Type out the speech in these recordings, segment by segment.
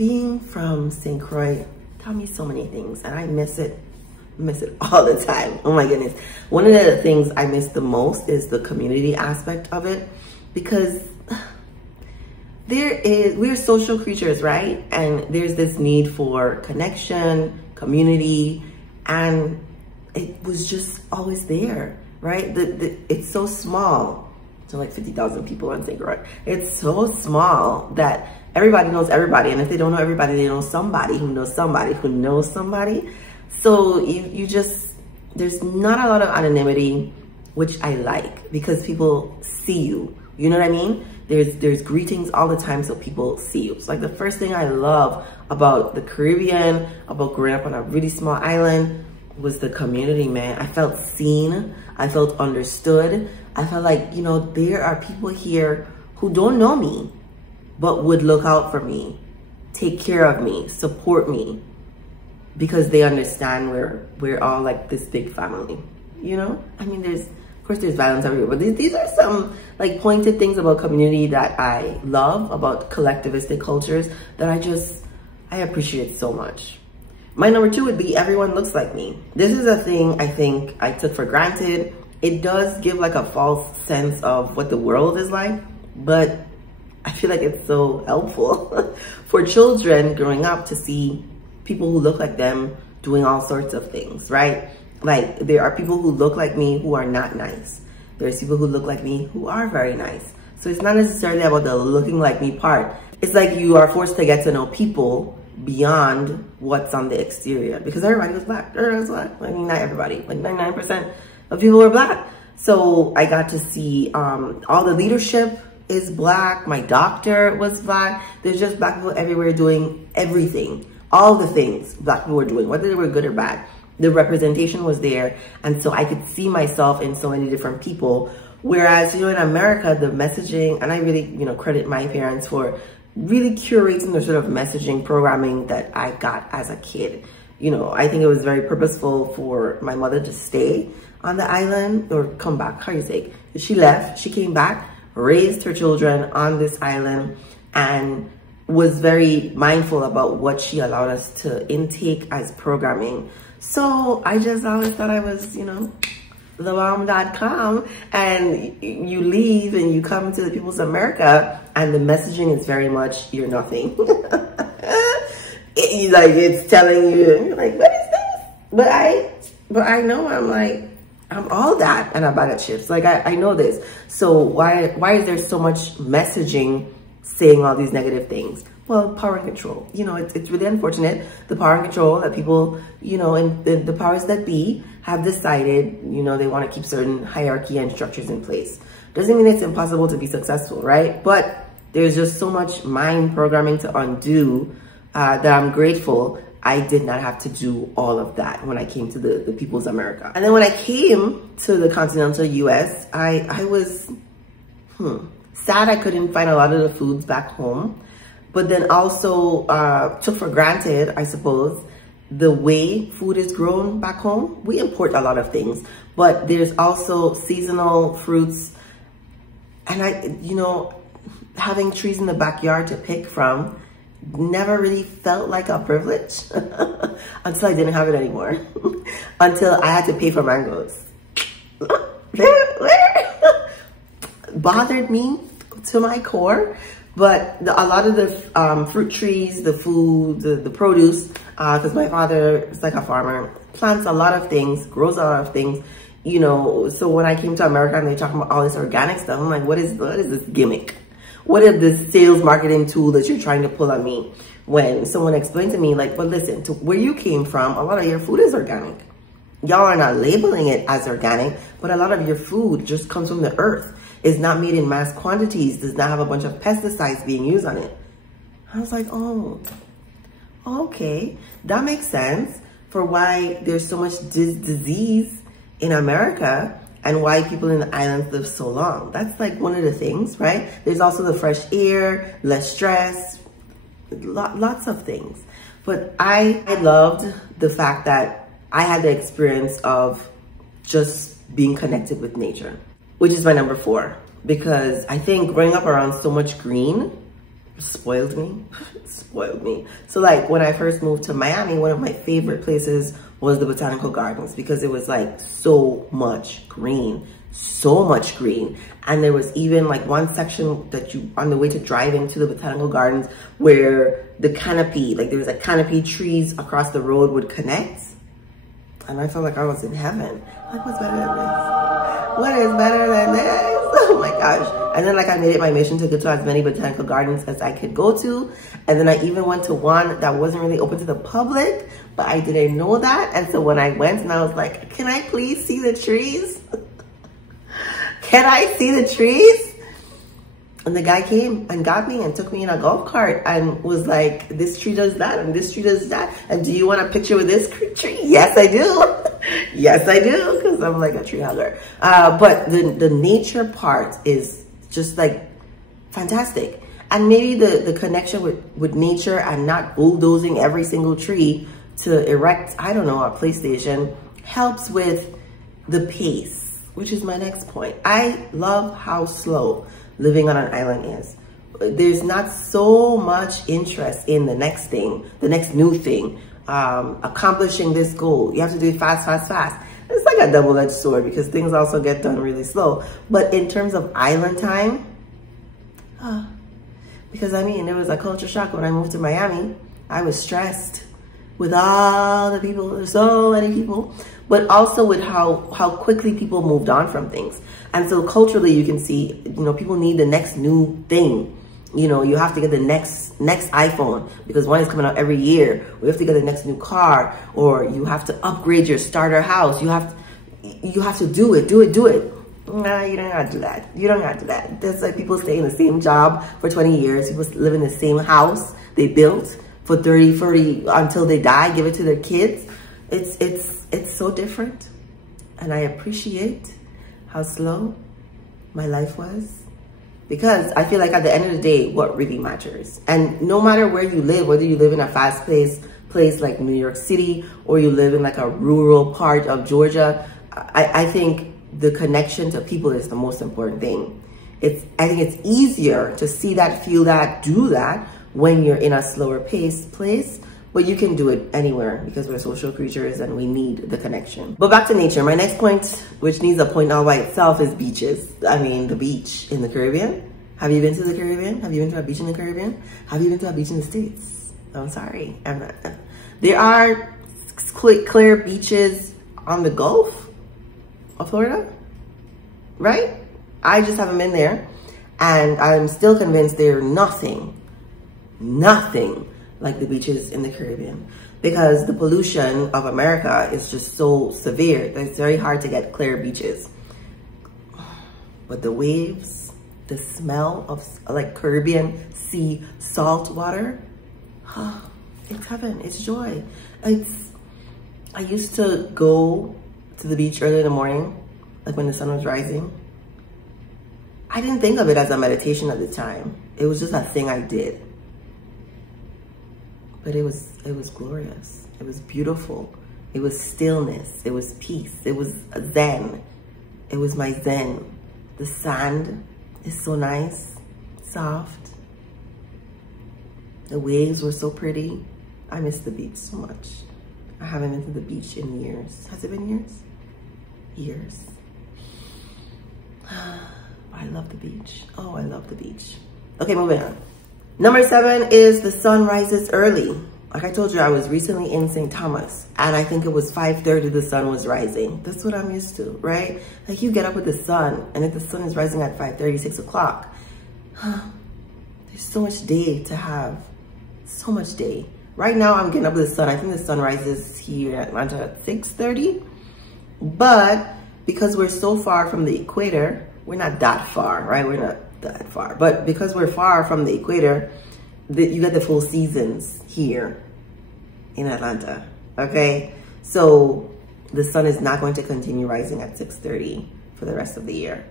being from St. Croix taught me so many things, and I miss it all the time. Oh my goodness. One of the things I miss the most is the community aspect of it, because we're social creatures, right? And there's this need for connection, community, and it was just always there, right? It's so small. So like 50,000 people on St. Croix. It's so small that everybody knows everybody. And if they don't know everybody, they know somebody who knows somebody who knows somebody. So you just, there's not a lot of anonymity, which I like, because people see you. You know what I mean? There's greetings all the time, so people see you. It's like the first thing I love about the Caribbean, about growing up on a really small island, was the community, man. I felt seen. I felt understood. I felt like, you know, there are people here who don't know me, but would look out for me, take care of me, support me, because they understand we're all like this big family, you know? I mean, of course there's violence everywhere, but these are some like pointed things about community that I love, about collectivistic cultures, that I appreciate so much. My number 2 would be everyone looks like me. This is a thing I think I took for granted. It does give like a false sense of what the world is like, but I feel like it's so helpful for children growing up to see people who look like them doing all sorts of things, right? Like, there are people who look like me who are not nice. There's people who look like me who are very nice. So it's not necessarily about the looking like me part. It's like you are forced to get to know people beyond what's on the exterior, because everybody was black. Everybody was black. I mean, not everybody, like 99% of people were black. So I got to see all the leadership is black. My doctor was black. There's just black people everywhere doing everything. All the things black people were doing, whether they were good or bad. The representation was there. And so I could see myself in so many different people. Whereas, you know, in America, the messaging, and I really, you know, credit my parents for really curating the sort of messaging programming that I got as a kid. You know, I think it was very purposeful for my mother to stay on the island, or come back, how you say? She left, she came back, raised her children on this island, and was very mindful about what she allowed us to intake as programming. So I just always thought I was, you know, thebomb.com, and you leave and you come to the People's America, and the messaging is very much, you're nothing. It's telling you, and you're like, what is this? But I know I'm all that and a bag of chips. Like, I know this. So why is there so much messaging saying all these negative things? Well, power and control. You know, it's really unfortunate. The power and control that people, you know, and the powers that be have decided, you know, they want to keep certain hierarchy and structures in place. Doesn't mean it's impossible to be successful, right? But there's just so much mind programming to undo that I'm grateful I did not have to do all of that when I came to the People's America. And then when I came to the continental US, I was sad I couldn't find a lot of the foods back home, but then also took for granted, I suppose, the way food is grown back home. We import a lot of things, but there's also seasonal fruits. And you know, having trees in the backyard to pick from never really felt like a privilege until I didn't have it anymore. Until I had to pay for mangoes. Bothered me to my core. But a lot of the fruit trees, the food, the produce, because my father is like a farmer, plants a lot of things, grows a lot of things, you know. So when I came to America and they talk about all this organic stuff, I'm like, what is this gimmick? What is this sales marketing tool that you're trying to pull on me? When someone explained to me, like, well, listen, to where you came from, a lot of your food is organic. Y'all are not labeling it as organic, but a lot of your food just comes from the earth. It's not made in mass quantities, does not have a bunch of pesticides being used on it. I was like, oh, okay. That makes sense for why there's so much disease in America and why people in the islands live so long. That's like one of the things, right? There's also the fresh air, less stress, lots of things. But I loved the fact that I had the experience of just being connected with nature, which is my number 4. Because I think growing up around so much green, spoiled me, spoiled me. So like when I first moved to Miami, one of my favorite places was the Botanical Gardens because it was like so much green. And there was even like one section that you, on the way to driving to the Botanical Gardens, where the canopy, like there was a canopy, trees across the road would connect. And I felt like I was in heaven. Like, what's better than this? What is better than this? Oh my gosh. And then like I made it my mission to go to as many botanical gardens as I could go to. And then I even went to one that wasn't really open to the public, but I didn't know that. And so when I went and I was like, can I please see the trees? Can I see the trees? And the guy came and got me and took me in a golf cart and was like, this tree does that and this tree does that. And do you want a picture with this tree? Yes, I do. Yes, I do. Because I'm like a tree hugger. But the nature part is just like fantastic. And maybe the connection with nature and not bulldozing every single tree to erect, I don't know, a PlayStation helps with the pace, which is my next point. I love how slow living on an island is. There's not so much interest in the next thing, the next new thing, accomplishing this goal. You have to do it fast, fast, fast. It's like a double-edged sword because things also get done really slow. But in terms of island time, because I mean, there was a culture shock when I moved to Miami. I was stressed with all the people, there's so many people, but also with how quickly people moved on from things. And so culturally, you can see, you know, people need the next new thing. You know, you have to get the next iPhone because one is coming out every year. We have to get the next new car, or you have to upgrade your starter house. You have to do it. Nah, you don't have to do that. You don't have to do that. That's like people stay in the same job for 20 years. People live in the same house they built for 30, 40 until they die, give it to their kids. It's so different. And I appreciate how slow my life was, because I feel like at the end of the day, what really matters. And no matter where you live, whether you live in a fast place like New York City, or you live in like a rural part of Georgia, I think the connection to people is the most important thing. I think it's easier to see that, feel that, do that when you're in a slower paced place, but you can do it anywhere because we're social creatures and we need the connection. But back to nature, my next point, which needs a point all by itself, is beaches. I mean, the beach in the Caribbean. Have you been to the Caribbean? Have you been to a beach in the Caribbean? Have you been to a beach in the States? I'm sorry, I'm not. There are clear beaches on the Gulf of Florida, right? I just haven't been there. And I'm still convinced they're nothing like the beaches in the Caribbean, because the pollution of America is just so severe that it's very hard to get clear beaches. But the waves, the smell of like Caribbean sea salt water, it's heaven, it's joy. I used to go to the beach early in the morning, like when the sun was rising. I didn't think of it as a meditation at the time. It was just a thing I did. But it was glorious. It was beautiful. It was stillness. It was peace. It was zen. It was my zen. The sand is so nice, soft. The waves were so pretty. I miss the beach so much. I haven't been to the beach in years. Has it been years? Years. I love the beach. Oh, I love the beach. Okay, moving on. Number 7 is the sun rises early. Like I told you, I was recently in St. Thomas, and I think it was 5:30 the sun was rising. That's what I'm used to, right? Like you get up with the sun, and if the sun is rising at 5:30, 6 o'clock, there's so much day to have. So much day. Right now, I'm getting up with the sun. I think the sun rises here at Atlanta at 6:30. But because we're so far from the equator, we're not that far, right? We're not that far. But because we're far from the equator, you get the full seasons here in Atlanta, okay? So the sun is not going to continue rising at 6:30 for the rest of the year.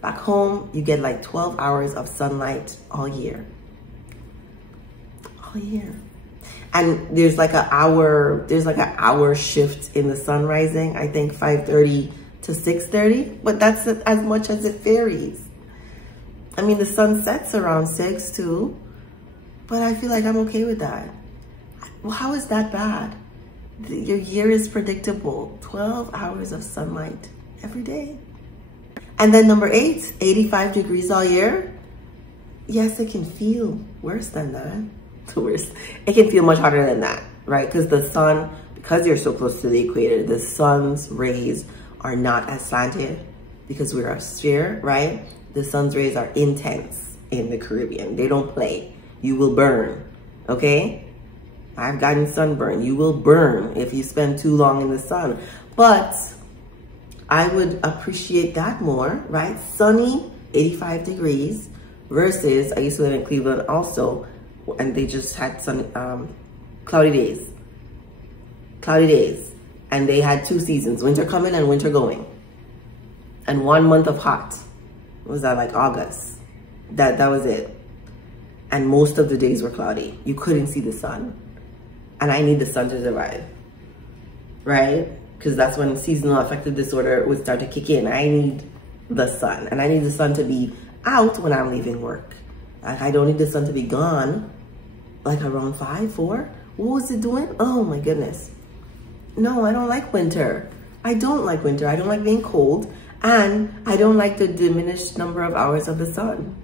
Back home, you get like 12 hours of sunlight all year. All year. And there's like an hour shift in the sun rising, I think 5:30 to 6:30, but that's as much as it varies. I mean, the sun sets around 6 too, But I feel like I'm okay with that. Well, how is that bad? Your year is predictable. 12 hours of sunlight every day. And then number 8, 85 degrees all year. Yes, it can feel worse than that. Worse. It can feel much hotter than that, right? Because the sun, because you're so close to the equator, the sun's rays are not as slanted because we're a sphere, right? The sun's rays are intense in the Caribbean. They don't play. You will burn, okay? I've gotten sunburn. You will burn if you spend too long in the sun. But I would appreciate that more, right? Sunny, 85 degrees versus, I used to live in Cleveland also, and they just had cloudy days. Cloudy days. And they had 2 seasons, winter coming and winter going. And 1 month of hot. Was that like August? That was it. And most of the days were cloudy. You couldn't see the sun. And I need the sun to survive, right? Because that's when seasonal affective disorder would start to kick in. I need the sun, and I need the sun to be out when I'm leaving work. Like, I don't need the sun to be gone, like around 5, 4. What was it doing? Oh my goodness. No, I don't like winter. I don't like winter. I don't like being cold, and I don't like the diminished number of hours of the sun.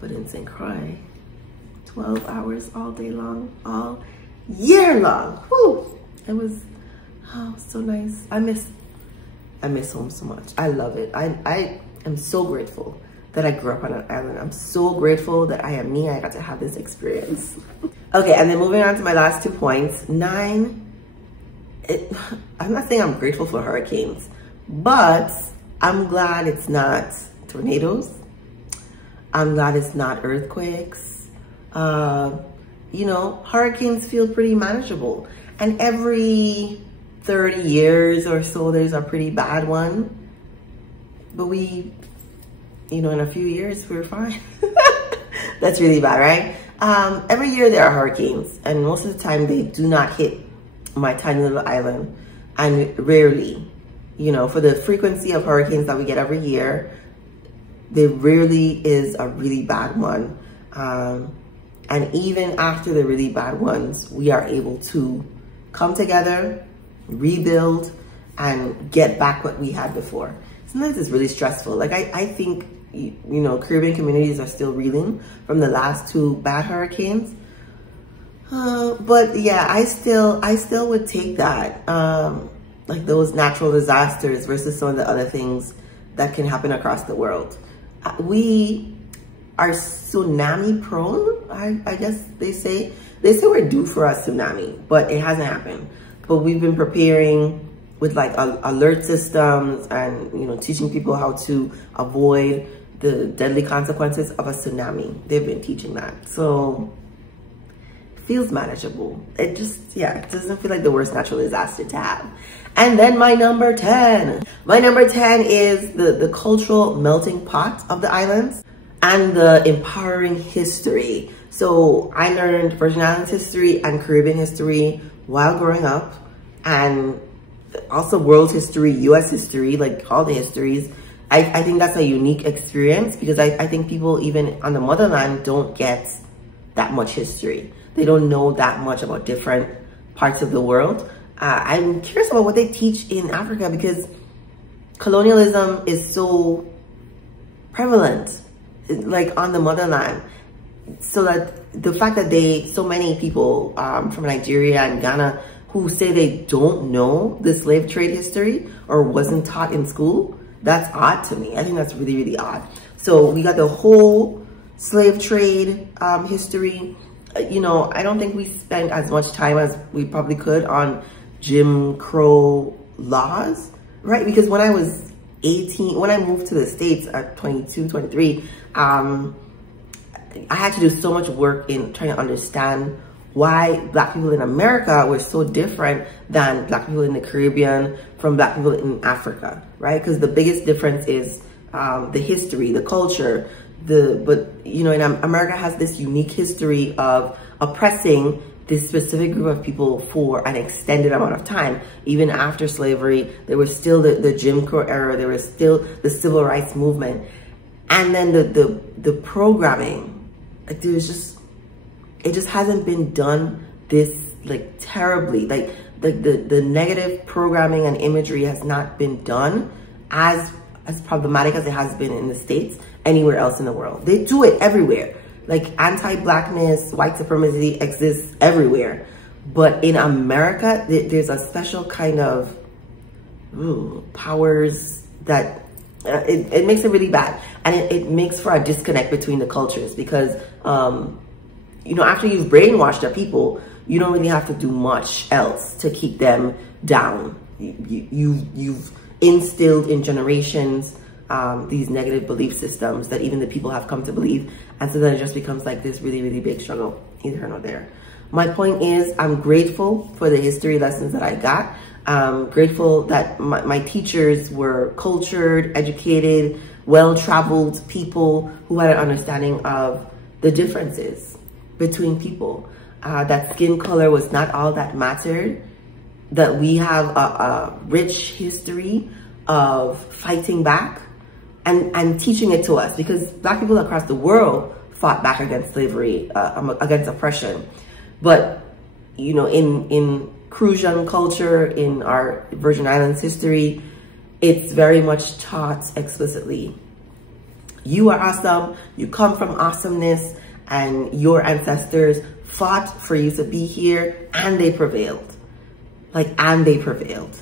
But in St. Croix, 12 hours all day long, all year long. Whew. It was so nice. I miss home so much. I love it. I am so grateful that I grew up on an island. I'm so grateful that I am me. I got to have this experience. Okay, and then moving on to my last 2 points. 9, I'm not saying I'm grateful for hurricanes, but I'm glad it's not tornadoes. I'm glad it's not earthquakes. You know, hurricanes feel pretty manageable. And every 30 years or so, there's a pretty bad one. But we, you know, in a few years, we're fine. That's really bad, right? Every year there are hurricanes. And most of the time, they do not hit my tiny little island. And rarely, you know, for the frequency of hurricanes that we get every year, there rarely is a really bad one. And even after the really bad ones, we are able to come together, rebuild, and get back what we had before. Sometimes it's really stressful. Like I think, you know, Caribbean communities are still reeling from the last 2 bad hurricanes. But yeah, I still would take that, like those natural disasters versus some of the other things that can happen across the world. We are tsunami prone, I guess they say. They say we're due for a tsunami, but it hasn't happened. But we've been preparing with like alert systems and, you know, teaching people how to avoid the deadly consequences of a tsunami. They've been teaching that. So it feels manageable. It just, yeah, it doesn't feel like the worst natural disaster to have. And then my number 10. My number 10 is the cultural melting pot of the islands and the empowering history. So I learned Virgin Islands history and Caribbean history while growing up, and also world history, US history, like all the histories. I think that's a unique experience because I think people even on the motherland don't get that much history. They don't know that much about different parts of the world. I'm curious about what they teach in Africa because colonialism is so prevalent, like on the motherland. So that the fact that so many people from Nigeria and Ghana who say they don't know the slave trade history or wasn't taught in school, that's odd to me. I think that's really, really odd. So we got the whole slave trade history. You know, I don't think we spent as much time as we probably could on Jim Crow laws, right? Because when I was 18, when I moved to the States at 22, 23, I had to do so much work in trying to understand why Black people in America were so different than Black people in the Caribbean from Black people in Africa, right? Because the biggest difference is the history, the culture, but you know, in America has this unique history of oppressing this specific group of people for an extended amount of time. Even after slavery, there was still the Jim Crow era, there was still the civil rights movement. And then the programming, like there was just, it just hasn't been done this like terribly. Like the negative programming and imagery has not been done as problematic as it has been in the States anywhere else in the world. They do it everywhere. Like anti-blackness, white supremacy exists everywhere. But in America, there's a special kind of powers that it makes it really bad. And it makes for a disconnect between the cultures because, you know, after you've brainwashed the people, you don't really have to do much else to keep them down. You've instilled in generations these negative belief systems that even the people have come to believe. And so then it just becomes like this really, really big struggle, either here nor there. My point is, I'm grateful for the history lessons that I got. I'm grateful that my teachers were cultured, educated, well-traveled people who had an understanding of the differences between people. That skin color was not all that mattered, that we have a rich history of fighting back and teaching it to us, because Black people across the world fought back against slavery, against oppression. But, you know, in Crucian culture, in our Virgin Islands history, it's very much taught explicitly. You are awesome, you come from awesomeness, and your ancestors fought for you to be here, and they prevailed. And they prevailed.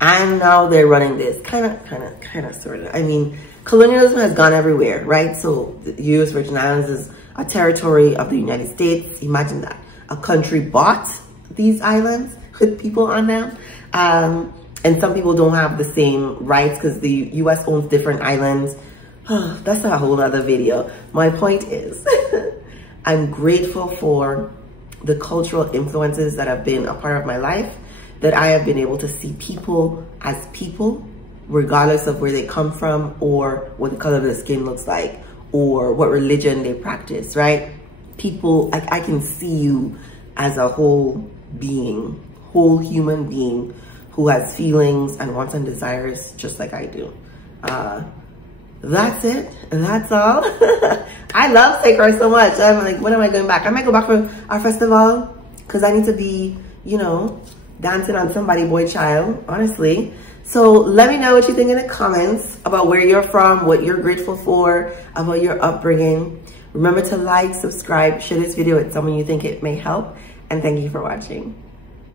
And now they're running this. Kind of, sort of. I mean, colonialism has gone everywhere, right? So the U.S. Virgin Islands is a territory of the United States. Imagine that. A country bought these islands with people on them. And some people don't have the same rights because the U.S. owns different islands. That's a whole other video. My point is, I'm grateful for the cultural influences that have been a part of my life, that I have been able to see people as people, regardless of where they come from or what the color of their skin looks like or what religion they practice, right? People, I can see you as a whole being, whole human being who has feelings and wants and desires just like I do. That's it. That's all. I love Croix so much. I'm like, when am I going back? I might go back for our festival because I need to be, you know, dancing on somebody, boy, child, honestly. So let me know what you think in the comments about where you're from, what you're grateful for, about your upbringing. Remember to like, subscribe, share this video with someone you think it may help, and thank you for watching.